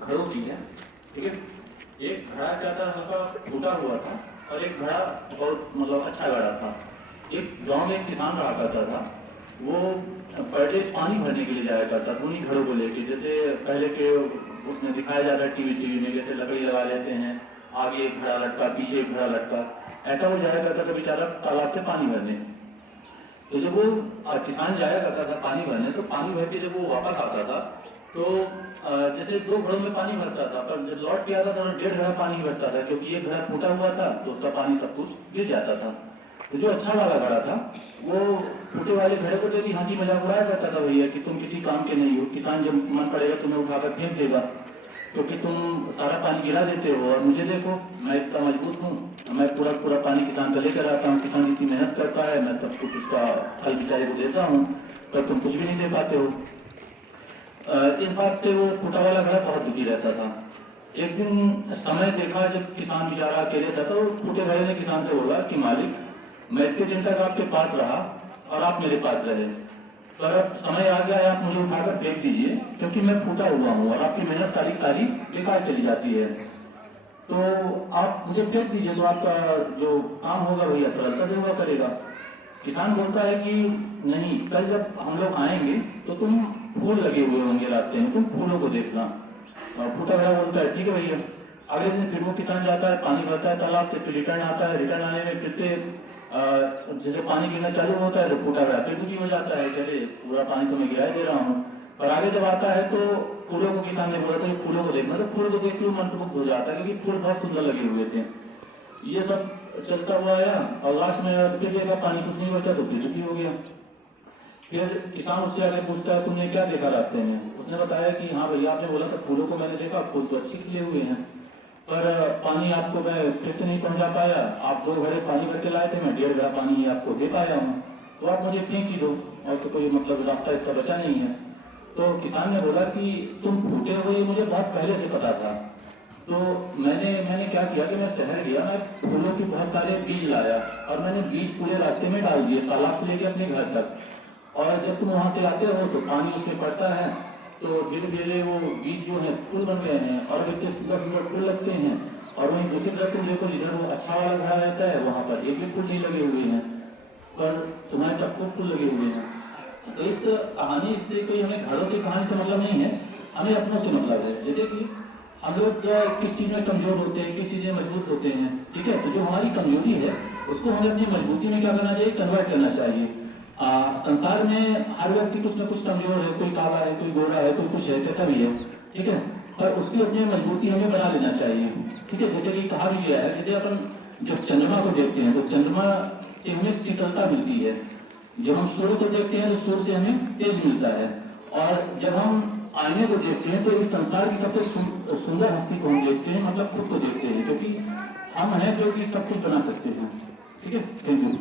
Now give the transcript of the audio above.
घड़ों की है, ठीक है। एक घड़ा क्या था, हल्का टूटा हुआ था, और एक घड़ा बहुत मतलब अच्छा घड़ा था। एक गांव में एक किसान रहा करता था, वो पर डे पानी भरने के लिए जाया करता था उन्हीं घड़ों को लेके। जैसे पहले के उसमें दिखाया जाता है टीवी में, जैसे लकड़ी लगा लेते हैं, आगे एक घड़ा लटका, पीछे एक घड़ा लटका, ऐसा वो जाया करता था बेचारा तालाब से पानी भरने। तो जब वो किसान जाया करता था पानी भरने, तो पानी भर के जब वो वापस आता था, तो जैसे 2 घड़ों में पानी भरता था, पर जब लौट के आता था तो 1.5 घड़ा पानी भरता था, क्योंकि एक घड़ा फूटा हुआ था तो उसका पानी सब कुछ गिर जाता था। तो जो अच्छा वाला घड़ा था, वो फूटे वाले घड़े को लेकर हंसी मजाक उड़ाया करता था भैया कि तुम किसी काम के नहीं हो, किसान जब मन पड़ेगा तुम्हें उठाकर फेंक देगा, क्योंकि तुम सारा पानी गिरा देते हो, और मुझे देखो मैं इतना मजबूत हूँ, मैं पूरा पानी किसान का लेकर आता हूँ, किसान इतनी मेहनत करता है, मैं सब कुछ उसका फल बेचारे को देता हूँ, पर तुम कुछ भी नहीं दे पाते हो। इस बात से वो फूटा वाला घड़ा बहुत दुखी रहता था। एक दिन समय देखा जब किसान बेचारा अकेले था, तो फूटे घड़े ने किसान से बोला कि मालिक, मैं इतने दिन तक आपके पास रहा और आप मेरे पास रहे, पर अब समय आ गया है, आप मुझे उठाकर फेंक दीजिए, क्योंकि मैं फूटा हुआ हूँ और आपकी मेहनत सारी बेकार चली जाती है। तो आप मुझे फेंक दीजिए, तो आपका जो काम होगा वही सरलता से होगा करेगा। किसान बोलता है कि नहीं, कल जब हम लोग आएंगे तो तुम फूल लगे हुए होंगे रास्ते में, तुम फूलों को देखना। और फूटा घड़ा बोलता है ठीक है भैया। अगले दिन फिर वो किसान जाता है, पानी भरता है तालाब से, फिर रिटर्न आता है, रिटर्न आने में फिर से जैसे पानी गिरना चालू होता है तो फूटा घड़ा फिर दुखी हो जाता है, चले पूरा पानी तो मैं गिरा दे रहा हूँ। पर आगे जब आता है तो फूलों को किसान ने बोला था फूलों को देखना, तो फूल को देख के मन मुग्ध हो जाता है, क्योंकि फूल बहुत सुंदर लगे हुए थे। ये सब चलता हुआ आया और लास्ट में फिर देखा पानी कुछ नहीं बचा, तो फिर दुखी हो गया। फिर किसान उससे आगे पूछता है तुमने क्या देखा रास्ते में? उसने बताया कि हाँ भैया, आपने बोला था फूलों को मैंने देखा, फूल तो अच्छे खिले हुए हैं, पर पानी आपको मैं फिर से नहीं पहुंचा पाया। आप 2 घड़े पानी भर के लाए थे, मैं 1.5 घड़ा पानी आपको दे पाया हूँ, तो आप मुझे फेंक ही दो, और तो कोई मतलब रास्ता इसका बचा नहीं है। तो किसान ने बोला कि तुम फूटे हुए मुझे बहुत पहले से पता था, तो मैंने क्या किया कि मैं शहर गया, मैं फूलों के बहुत सारे बीज लाया, और मैंने बीज पूरे रास्ते में डाल दिए, तालाब से लेके अपने घर तक। और जब तुम वहां से आते हो तो पानी उसमें पड़ता है, तो धीरे धीरे वो बीज जो है फूल बन गए हैं, और इतने सुंदर फूल लगते हैं। और वहीं दूसरी तरफ तुम देखो, जिधर वो अच्छा वाला घड़ा रहता है वहां पर एक भी फूल नहीं लगे हुए हैं, पर तुम्हारे तक खूब फूल लगे हुए हैं। तो इस कहानी से कोई हमें घरों से कहानी से मतलब नहीं है, हमें अपनों से मतलब है। जैसे कि हम लोग किस चीज में कमजोर होते हैं, किस चीज में मजबूत होते हैं, ठीक है। तो जो हमारी कमजोरी है उसको हमें अपनी मजबूती में क्या करना चाहिए, कन्वर्ट करना चाहिए। संसार में हर व्यक्ति कुछ न कुछ कमजोर है, कोई काला है, कोई गोरा है, कोई कुछ है, कैसा भी है, ठीक है। पर उसकी अपनी मजबूती हमें बना लेना चाहिए, ठीक है। जैसे कि कहा भी गया है, जैसे अपन जब चंद्रमा को देखते हैं तो चंद्रमा से हमें शीतलता मिलती है, जब हम सूर्य को देखते हैं तो सूर्य से हमें तेज मिलता है, और जब हम आईने को देखते हैं तो इस संसार की सबसे सुंदर हस्ती को हम देखते हैं, मतलब खुद को देखते हैं, क्योंकि हम हैं जो कि सब कुछ बना सकते हैं, ठीक है। Thank you.